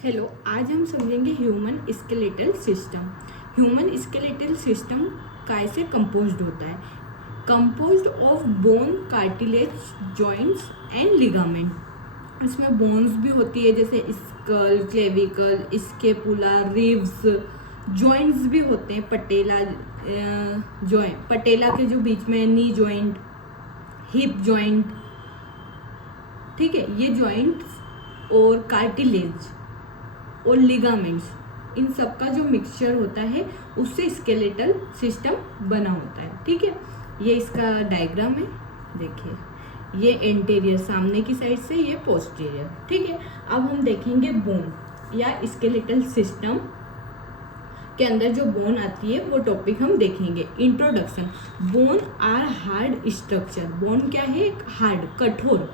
Hello, आज हम समझेंगे human skeletal system. Human skeletal system कैसे कंपोज्ड होता है। Composed of bone, cartilage, joints and ligament. इसमें बोन्स भी होती है जैसे skull, clavicle, scapula, ribs. Joints भी होते हैं, पटेला जॉइंट, पटेला के जो बीच में नी जॉइंट, हिप जॉइंट, ठीक है, ये जॉइंट्स और कार्टिलेज और लिगामेंट्स, इन सब का जो मिक्सचर होता है उससे स्केलेटल सिस्टम बना होता है। ठीक है, ये इसका डायग्राम है, देखिए, ये एंटेरियर सामने की साइड से, ये पोस्टीरियर। ठीक है, अब हम देखेंगे बोन या स्केलेटल सिस्टम के अंदर जो बोन आती है वो टॉपिक हम देखेंगे। Introduction. Bone are hard structure. Bone क्या है? एक हार्ड, कठोर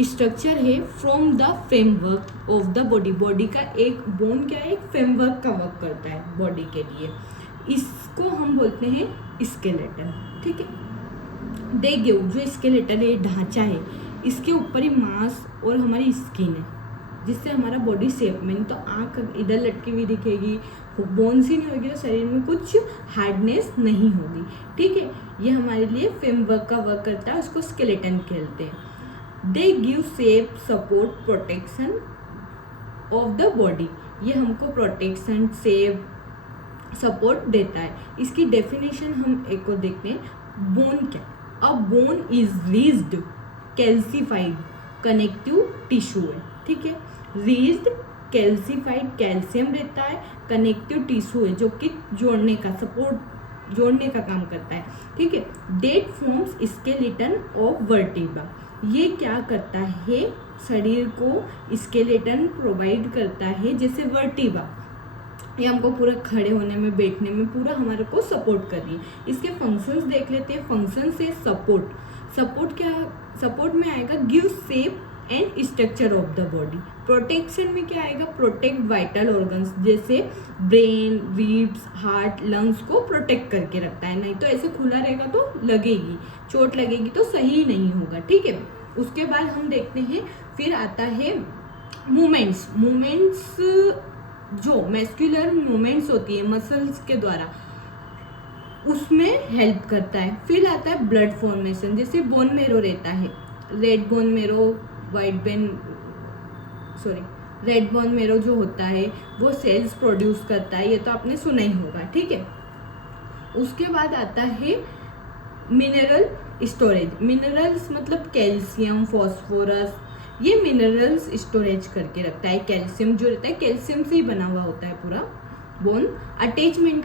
स्ट्रक्चर है from the framework of the body. Body का एक बोन क्या है? एक फ्रेमवर्क का वर्क करता है बॉडी के लिए। इसको हम बोलते हैं स्केलेटन। ठीक है, दे गिव, जो स्केलेटन है, ढांचा है, इसके ऊपर ही मांस और हमारी स्किन है, जिससे हमारा बॉडी शेप में, तो आँख इधर लटकी हुई दिखेगी, बोन्स ही नहीं होगी तो शरीर में कुछ हार्डनेस नहीं होगी। ठीक है, ये हमारे लिए फ्रेमवर्क का वर्क करता है, उसको स्केलेटन कहते हैं। They give shape, support, protection of the body. ये हमको प्रोटेक्शन, शेप, सपोर्ट देता है। इसकी डेफिनेशन हम एक को देखते हैं। बोन क्या? A bone is rigid, calcified connective tissue है। ठीक है, रिज्ड, कैल्सिफाइड, कैल्शियम रहता है, कनेक्टिव टिश्यू है जो कि जोड़ने का, सपोर्ट, जोड़ने का काम करता है। ठीक है, that forms skeleton of vertebra. ये क्या करता है? शरीर को स्केलेटन प्रोवाइड करता है, जैसे वर्टिब्रा, ये हमको पूरा खड़े होने में, बैठने में पूरा हमारे को सपोर्ट कर रही है। इसके फंक्शंस देख लेते हैं। फंक्शन से सपोर्ट क्या? सपोर्ट में आएगा give shape and structure of the body. Protection में क्या आएगा? प्रोटेक्ट वाइटल ऑर्गन्स, जैसे ब्रेन, रिब्स, हार्ट, लंग्स को प्रोटेक्ट करके रखता है। नहीं तो ऐसे खुला रहेगा तो लगेगी, चोट लगेगी तो सही नहीं होगा। ठीक है, उसके बाद हम देखते हैं, फिर आता है मूवमेंट्स। मूवमेंट्स जो मैस्कुलर मूवमेंट्स होती है मसल्स के द्वारा, उसमें हेल्प करता है। फिर आता है ब्लड फॉर्मेशन, जैसे बोन मेरो रहता है, red bone marrow, red bone marrow जो होता है वो सेल्स प्रोड्यूस करता है, ये तो आपने सुना ही होगा। ठीक है, उसके बाद आता है मिनरल स्टोरेज। मिनरल्स मतलब कैल्शियम, फॉस्फोरस, ये मिनरल्स स्टोरेज करके रखता है। कैल्शियम जो रहता है, कैल्शियम से ही बना हुआ होता है पूरा बोन। अटैचमेंट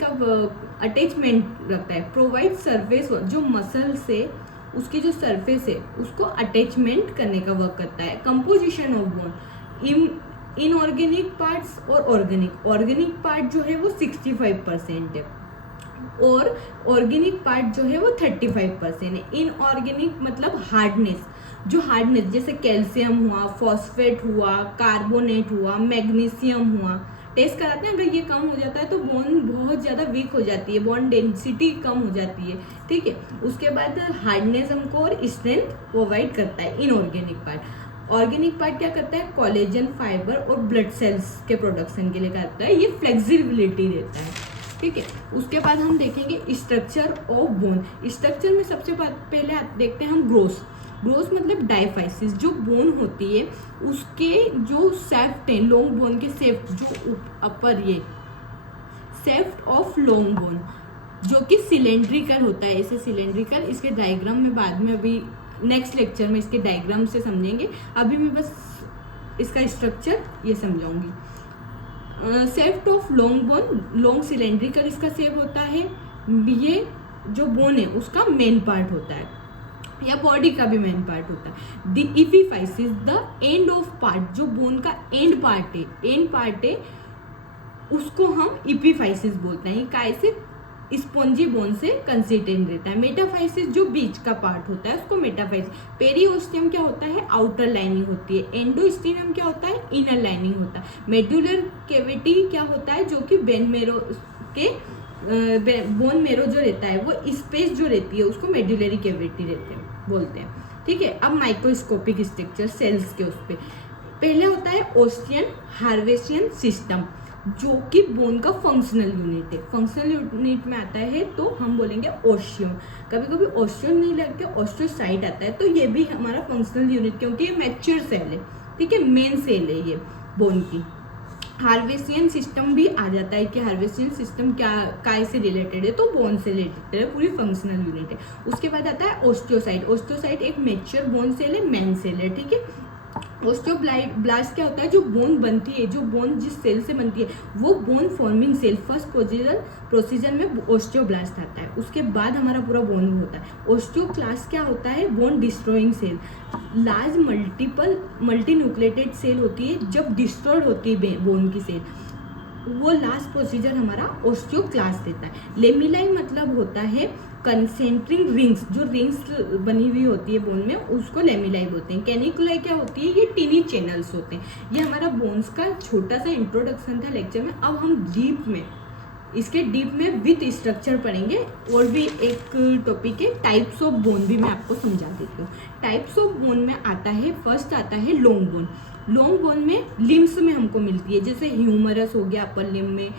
रखता है। प्रोवाइड सरफेस, जो मसल से उसकी जो सरफेस है उसको अटैचमेंट करने का वर्क करता है। Composition of bone, inorganic parts और ऑर्गेनिक पार्ट जो है वो 65% है और ऑर्गेनिक पार्ट जो है वो 35% है। इनऑर्गेनिक मतलब हार्डनेस, जो हार्डनेस जैसे कैल्शियम हुआ, फॉस्फेट हुआ, कार्बोनेट हुआ, मैग्नीशियम हुआ, टेस्ट कराते हैं। अगर ये कम हो जाता है तो बोन बहुत ज़्यादा वीक हो जाती है, बोन डेंसिटी कम हो जाती है। ठीक है, उसके बाद हार्डनेस हमको और स्ट्रेंथ प्रोवाइड करता है इनऑर्गेनिक पार्ट। ऑर्गेनिक पार्ट क्या करता है? कोलेजन, फाइबर और ब्लड सेल्स के प्रोडक्शन के लिए करता है, ये फ्लेक्सिबिलिटी देता है। ठीक है, उसके बाद हम देखेंगे स्ट्रक्चर ऑफ बोन। स्ट्रक्चर में सबसे पहले देखते हैं हम ग्रोस। ग्रोस मतलब डायफाइसिस, जो बोन होती है उसके जो सेफ्ट है, लॉन्ग बोन के सेफ्ट, जो अपर, ये सेफ्ट ऑफ लॉन्ग बोन जो कि सिलेंड्रिकल होता है, ऐसे सिलेंड्रिकल। इसके डायग्राम में बाद में, अभी नेक्स्ट लेक्चर में इसके डायग्राम से समझेंगे। अभी मैं बस इसका स्ट्रक्चर ये समझाऊंगी। Shaft of long bone, long cylindrical इसका शेप होता है। ये जो बोन है उसका मेन पार्ट होता है, या बॉडी का भी मेन पार्ट होता है। The epiphysis, the end of part, जो बोन का एंड पार्ट है उसको हम इपीफाइसिस बोलते हैं। कैसे? स्पॉन्जी बोन से कंसिस्टेंट रहता है। मेटाफाइसिस जो बीच का पार्ट होता है उसको मेटाफाइसिस। पेरिओस्टियम क्या होता है? आउटर लाइनिंग होती है। एंडोस्टेनियम क्या होता है? इनर लाइनिंग होता है। मेडुलर कैविटी क्या होता है? जो कि बोन मेरो जो रहता है वो स्पेस जो रहती है उसको मेडुलरी कैविटी बोलते हैं। ठीक है, अब माइक्रोस्कोपिक स्ट्रक्चर सेल्स के उस पे पहले होता है ओस्टियन हार्वेसियन सिस्टम, जो कि बोन का फंक्शनल यूनिट है। फंक्शनल यूनिट में आता है तो हम बोलेंगे ओस्टियन। कभी कभी ओस्टियन नहीं लगते, ओस्टियोसाइट आता है, तो ये भी हमारा फंक्शनल यूनिट, क्योंकि ये मैच्योर सेल है, ठीक है, मेन सेल है ये बोन की। हार्वेसियन सिस्टम भी आ जाता है कि हार्वेसियन सिस्टम काय से रिलेटेड है, तो बोन से रिलेटेड है, पूरी फंक्शनल यूनिट है। उसके बाद आता है ओस्टियोसाइट। ओस्टियोसाइट एक मैच्योर बोन सेल है, मेन सेल है, ठीक है। ओस्टियोब्लास्ट क्या होता है, जो बोन बनती है, जो बोन जिस सेल से बनती है वो bone forming cell, first procedure में ओस्टियोब्लास्ट आता है, उसके बाद हमारा पूरा बोन होता है। ओस्टियोक्लास्ट क्या होता है, bone destroying cell, large multi nucleated cell होती है जब डिस्ट्रॉयड होती है बोन की सेल, वो लास्ट प्रोसीजर हमारा ओस्टियोक्लास्ट देता है। लेमिलाई मतलब होता है कंसेंट्रिक रिंग्स, जो रिंग्स बनी हुई होती है बोन में, उसको लेमिलाई बोलते हैं। कैनिकुलाई क्या होती है, ये टिनी चैनल्स होते हैं। ये हमारा बोन्स का छोटा सा इंट्रोडक्शन था लेक्चर में। अब हम डीप में, इसके डीप में विथ स्ट्रक्चर पढ़ेंगे। और भी एक टॉपिक है टाइप्स ऑफ बोन, भी मैं आपको समझा देती हूँ। टाइप्स ऑफ बोन में आता है, फर्स्ट आता है लॉन्ग बोन। लॉन्ग बोन में लिम्स में हमको मिलती है, जैसे ह्यूमरस हो गया अपर लिम्ब में,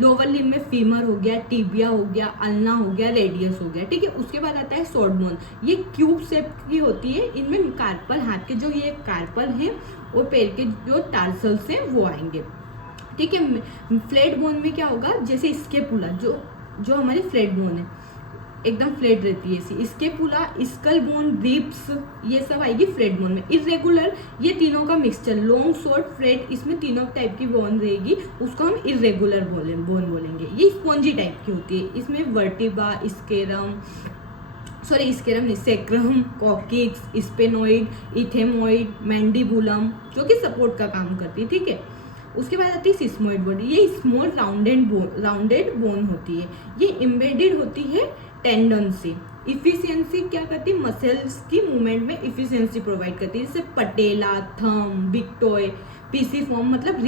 लोअर लिम्ब में फीमर हो गया, टिबिया हो गया, अल्ना हो गया, रेडियस हो गया, ठीक है। उसके बाद आता है शॉर्ट बोन, ये क्यूब शेप की होती है। इनमें कार्पल, हाथ के जो ये कार्पल है और पैर के जो टार्सल्स हैं वो आएंगे, ठीक है। फ्लैट बोन में क्या होगा, जैसे स्केपुला, जो हमारी फ्लैट बोन है, एकदम फ्लैट रहती है ऐसी। स्केपुला, स्कल बोन, रिब्स, ये सब आएगी फ्लैट बोन में। इरेगुलर, ये तीनों का मिक्सचर, लॉन्ग शॉर्ट फ्लैट, इसमें तीनों टाइप की बोन रहेगी, उसको हम इरेगुलर बोन बोलेंगे। ये स्पॉन्जी टाइप की होती है, इसमें वर्टिब्रा, सेक्रम, कॉकिक्स, स्पेनोइड, इथेमोइड, मैंडिबुलम, जो कि सपोर्ट का काम करती है, ठीक है। उसके बाद आती है सिस्मोइड बॉडी, ये स्मॉल राउंडेड बोन होती है, ये एम्बेडेड होती है टेंडन से। इफिशियंसी क्या करती है, मसल्स की मूवमेंट में इफिशियंसी प्रोवाइड करती है, जैसे पटेला, थंब, बिग टोए, पीसीफॉर्म मतलब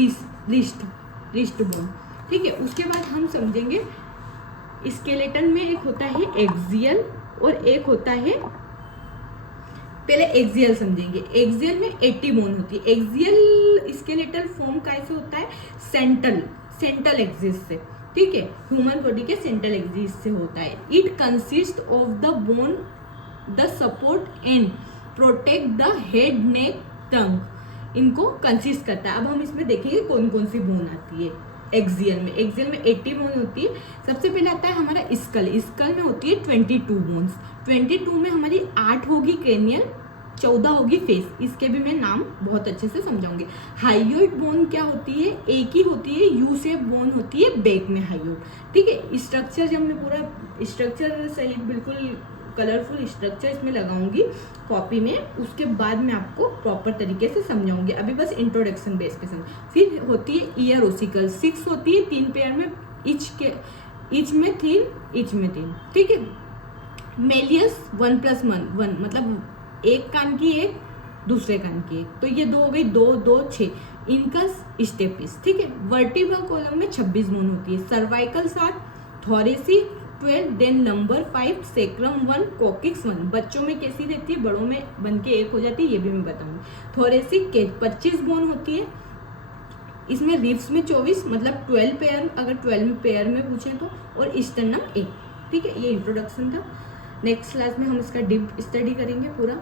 रिस्ट बोन, ठीक है। उसके बाद हम समझेंगे स्केलेटन में एक होता है एक्सियल और एक होता है, पहले एक्सियल समझेंगे। एक्सियल में 80 बोन होती है। एक्सियल स्केलेटल फॉर्म कैसे होता है, सेंट्रल एक्सिस से, ठीक है, ह्यूमन बॉडी के सेंट्रल एक्सिस से होता है। It consist of the bone the support and protect the head, neck, tongue, इनको कंसिस्ट करता है। अब हम इसमें देखेंगे कौन कौन सी बोन आती है एक्सियल में। एक्सियल में 80 बोन होती है। सबसे पहले आता है हमारा स्कल में होती है 22 बोन्स। 22 में हमारी 8 होगी क्रेनियल, 14 होगी फेस। इसके भी मैं नाम बहुत अच्छे से समझाऊंगी। हाइयोइड बोन क्या होती है, एक ही होती है, यू शेप बोन होती है बैक में हाइयोइड, ठीक है। स्ट्रक्चर जब मैं पूरा स्ट्रक्चर सहित बिल्कुल कलरफुल स्ट्रक्चर इसमें लगाऊंगी कॉपी में, उसके बाद मैं आपको प्रॉपर तरीके से समझाऊंगी। अभी बस इंट्रोडक्शन बेस पे समझ। फिर होती है ईयर ओसिकल, 6 होती है, 3 पेयर में, ईच में 3, ठीक है। मेलियस 1+1 मतलब एक कान की एक, दूसरे कान की एक, तो ये 2 हो गई, 2, 2, 6, इनका स्टेपिस, ठीक है। वर्टिब्रा कॉलम में 26 बोन होती है। Cervical 7, thoracic 12, then number 5, sacrum 1, coccyx 1। बच्चों में कैसी रहती है, बड़ों में बन के 1 हो जाती है, ये भी मैं बताऊंगी। थोरेसिक के 25 बोन होती है। इसमें रिब्स में 24 मतलब 12 पेयर, अगर 12 पेयर में पूछे तो, और स्टर्नम 1, ठीक है। ये इंट्रोडक्शन था। नेक्स्ट क्लास में हम इसका डीप स्टडी करेंगे पूरा।